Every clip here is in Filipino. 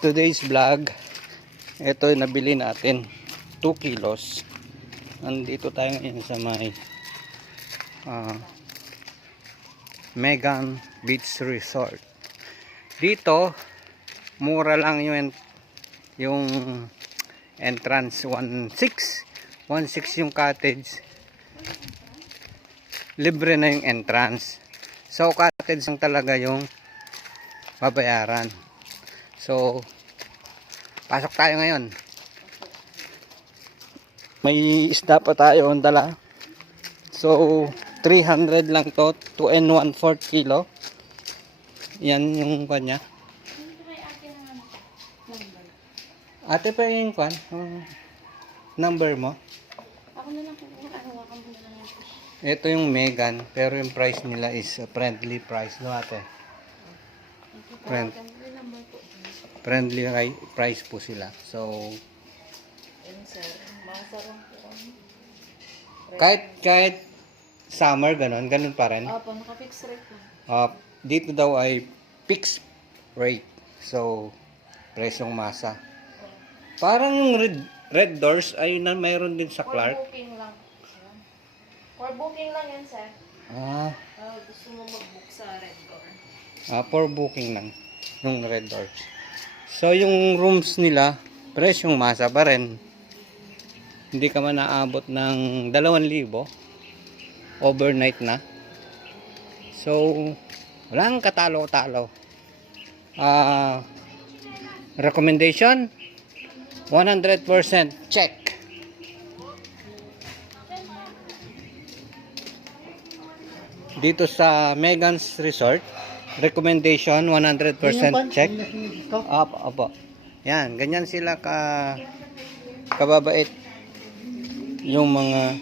today's vlog. Ito yung nabili natin, 2 kilos. Nandito tayo ngayon sa may Megan Beach Resort. Dito mura lang yung entrance, 1.6 yung cottage, libre na yung entrance. So cottage lang talaga yung babayaran. So pasok tayo ngayon. May isda pa tayo ang dala. So 300 lang to, 2 and 1/4 kilo. Yan yung kanya. Ate pa yung kwan? Number mo? Ako na lang kung hawakan mo na lang yan. Ito yung Megan, pero yung price nila is friendly price, no ate? Friendly price po sila. So kahit summer ganun pa rin. Opo, naka-fix rate po. Dito daw ay fixed rate. So presyong masa. Parang yung red doors ay mayroon din sa Clark. For booking lang. For booking lang yan, sir. Gusto mo mag-book sa red door? For booking lang yung red doors. So yung rooms nila, presyong masa pa rin. Hindi ka man naabot ng 2,000 overnight na. So walang katalo-talo. Recommendation 100% check. Dito sa Megan's Resort, recommendation 100% check. Opo. Yan, ganyan sila kababait yung mga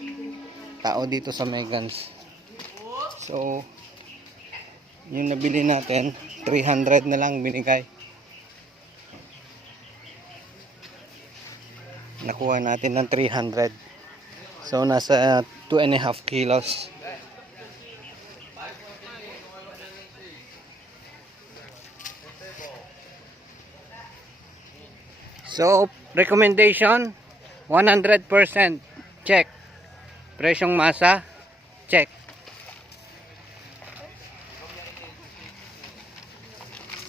tao dito sa Megan's. So yung nabili natin 300 na lang binigay. Nakuha natin ng 300. So nasa 2.5 kilos. So recommendation 100% check. Presyong masa check.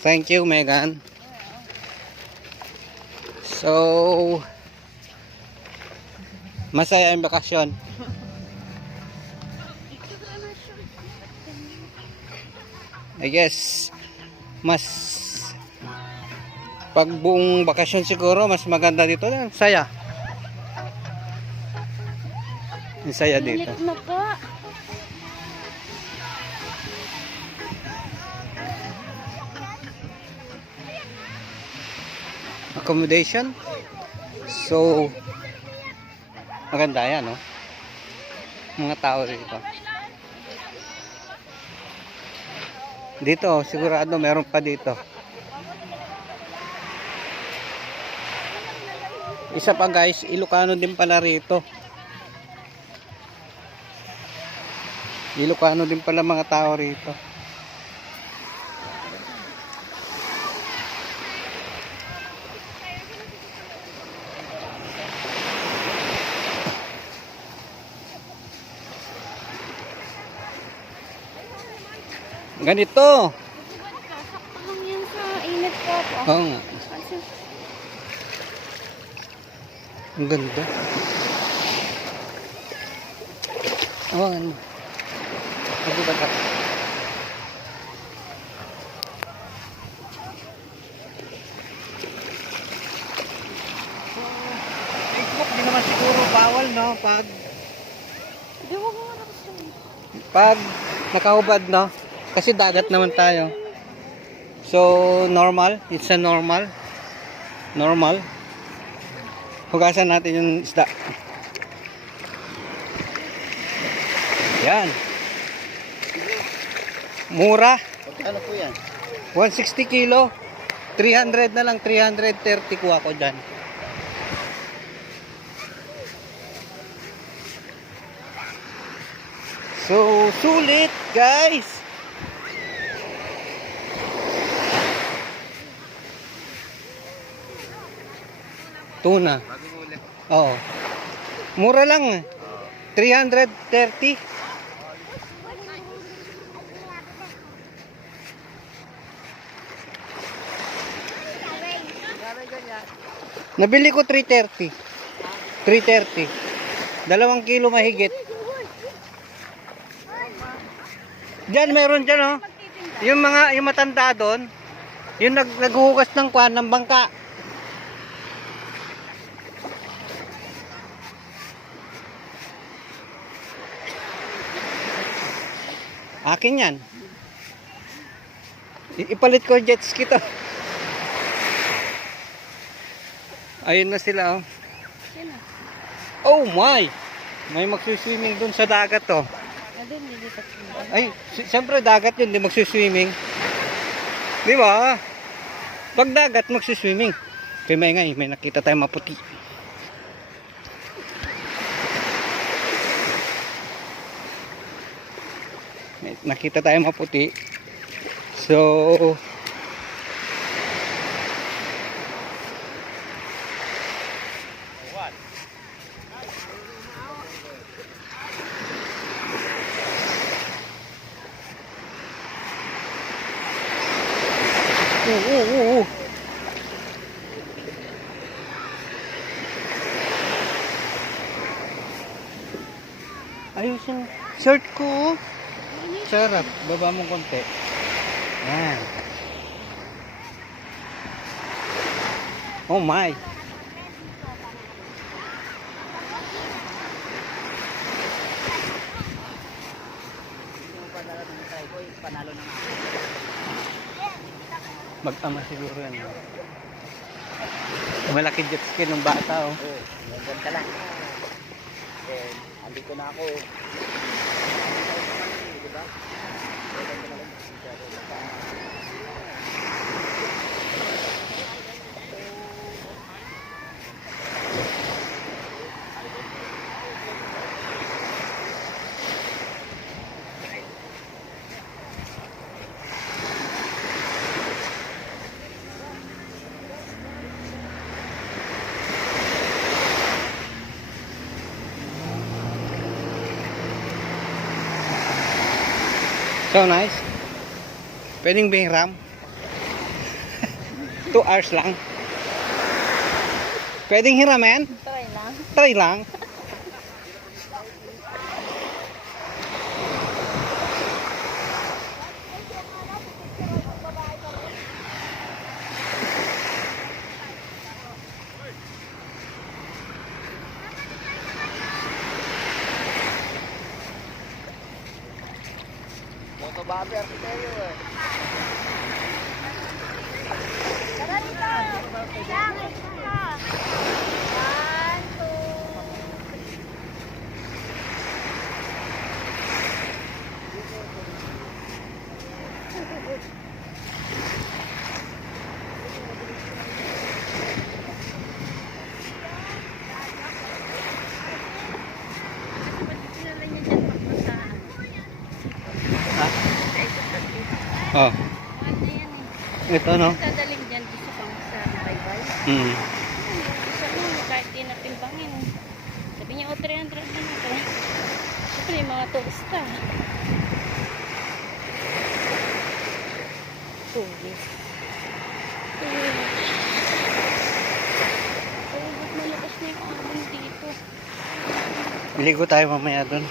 Thank you, Megan. So masaya ang bakasyon. I guess mas pag buong bakasyon siguro mas maganda dito. Saya. Saya dito. Init na po. Accommodation. So maganda yan, no? Mga tao dito. Dito, sigurado meron pa dito. Isa pa guys, Ilocano din pala rito. Ilocano din pala mga tao rito. Ganito. Sakto lang yan sa init po. Oo nga. Ang ganda. Awan mo. Magubat ako. Facebook, di naman siguro bawal, no? Pag nakahubad, no? Kasi dagat naman tayo. So, normal. It's a normal. Hugasan natin yung isda. Yan. Mura. Ano po yan? 160 kilo. 300 na lang. 330 kuha ko dyan. So, sulit guys. Tuna. Bagong uli. Oo. Mura lang. 330. Nabili ko 330. 330. 2 kilo mahigit. Diyan meron diyan oh. Yung matanda doon, yung naghuhugas ng kwan ng bangka. Akin yan. Ipalit ko jet ski to. Ayun na sila oh. Oh my! May magsuswimming dun sa dagat to. Ay, siyempre dagat yun, di magsuswimming. Di ba? Pag dagat, magsuswimming. Kaya may nakita tayong maputi. May nakita tayong maputi. So, oo. Ayos yung shirt ko. Sarap. Baba mo konti. Yan. Oh my. Panalo na nga. Mag-ama siguro yan. Malaki jet ski ng bata oh. Oo, nandyan ka lang. Eh, andito na ako. Diba? So nice. Pwedeng bingram. 2 hours lang. Pwedeng hiramen. Try lang. Try lang. Motobabber si Teo eh. Tara dito! Lang, isa ka. 1, 2. Oh, Ano yan eh. ito no. Dadaling dyan gusto pang sa baybay. Gusto ko kahit di napimbangin. Sabi niya, 300 na ito. Siyempre, yung mga turista. Tourist. Ba't malakas na yung alon dito? Ligo tayo mamaya doon.